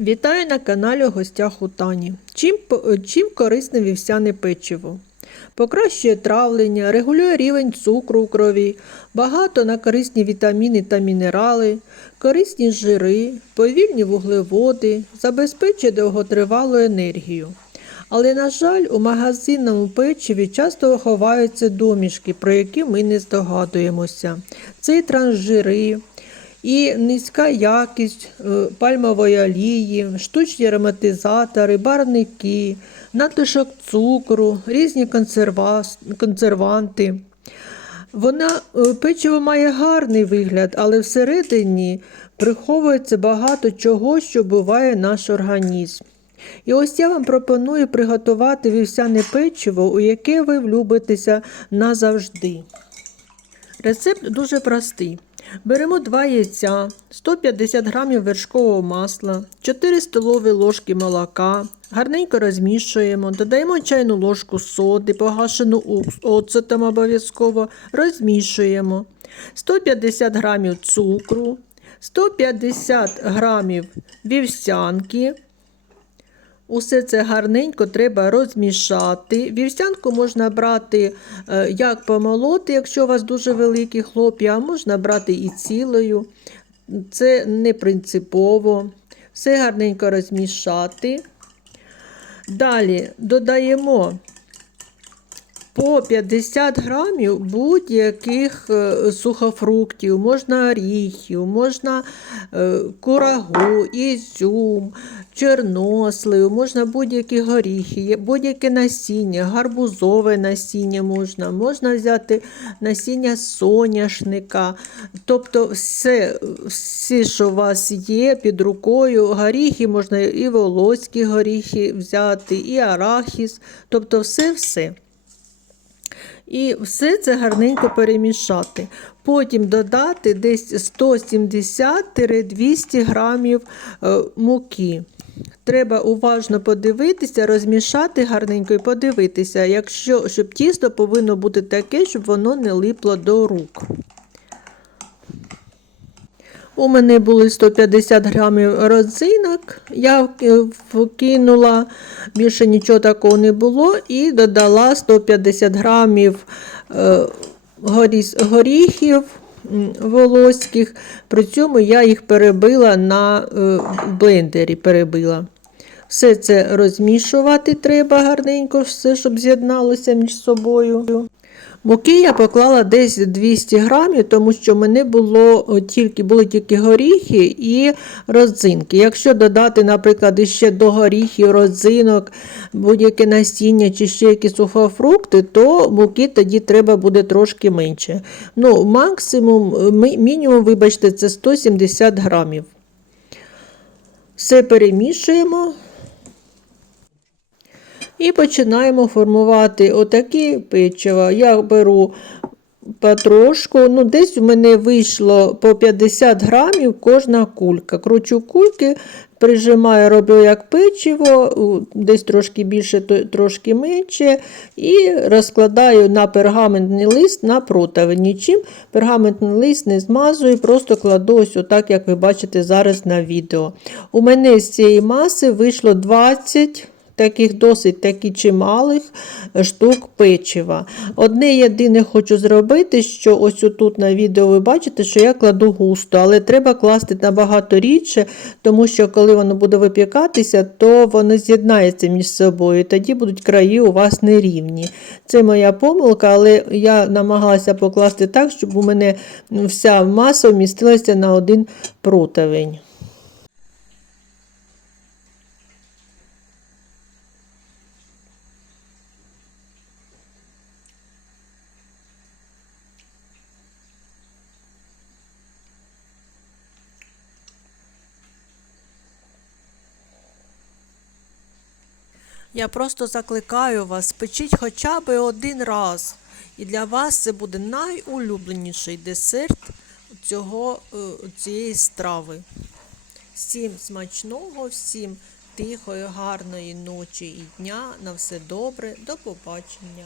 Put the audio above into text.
Вітаю на каналі у гостях у Тані. Чим, чим корисне вівсяне печиво? Покращує травлення, регулює рівень цукру в крові, багато на корисні вітаміни та мінерали, корисні жири, повільні вуглеводи, забезпечує довготривалу енергію. Але, на жаль, у магазинному печиві часто ховаються домішки, про які ми не здогадуємося. Це і трансжири, і низька якість е, пальмової олії, штучні ароматизатори, барвники, надлишок цукру, різні консерванти. Вона е, печиво має гарний вигляд, але всередині приховується багато чого, що буває наш організм. І ось я вам пропоную приготувати вівсяне печиво, у яке ви влюбитеся назавжди. Рецепт дуже простий. Беремо 2 яйця, 150 г вершкового масла, 4 столові ложки молока, гарненько розмішуємо, додаємо чайну ложку соди, погашену оцетом обов'язково, розмішуємо, 150 г цукру, 150 г вівсянки, Усе це гарненько треба розмішати. Вівсянку можна брати е, як помолоти, якщо у вас дуже великі хлоп'я, а можна брати і цілою. Це не принципово. Все гарненько розмішати. Далі додаємо по 50 грамів будь-яких е, сухофруктів, можна оріхів, можна е, курагу, ізюм, чорнослив, можна будь-які горіхи, будь-яке насіння, гарбузове насіння можна, можна взяти насіння соняшника. Тобто все, все, що у вас є під рукою, горіхи можна і волоські горіхи взяти, і арахіс, тобто все-все. І все це гарненько перемішати. Потім додати десь 170-200 грамів е, муки. Треба уважно подивитися, розмішати гарненько і подивитися, якщо, щоб тісто повинно бути таке, щоб воно не липло до рук. У мене були 150 грамів родзинок, я вкинула, більше нічого такого не було, і додала 150 грамів е, горіхів волоських. При цьому я їх перебила на е, блендері. перебила. Все це розмішувати треба гарненько, все, щоб з'єдналося між собою. Муки я поклала десь 200 грамів, тому що мене було тільки, були тільки горіхи і родзинки. Якщо додати, наприклад, ще до горіхів, родзинок, будь-яке насіння чи ще якісь сухофрукти, то муки тоді треба буде трошки менше. Ну, максимум, мінімум, вибачте, це 170 грамів. Все перемішуємо. І починаємо формувати отакі печива. Я беру потрошку, ну десь у мене вийшло по 50 грамів кожна кулька. Кручу кульки, прижимаю, роблю як печиво, десь трошки більше, трошки менше. І розкладаю на пергаментний лист на противень. Нічим пергаментний лист не змазую, просто кладу ось отак, як ви бачите зараз на відео. У мене з цієї маси вийшло 20 таких досить таки чималих штук печива. Одне єдине хочу зробити, що ось тут на відео ви бачите, що я кладу густо, але треба класти набагато рідше, тому що коли воно буде випікатися, то воно з'єднається між собою. і Тоді будуть краї у вас нерівні. Це моя помилка, але я намагалася покласти так, щоб у мене вся маса вмістилася на один противень. Я просто закликаю вас, печіть хоча б один раз. І для вас це буде найулюбленіший десерт цього, е, цієї страви. Всім смачного, всім тихої, гарної ночі і дня. На все добре, до побачення.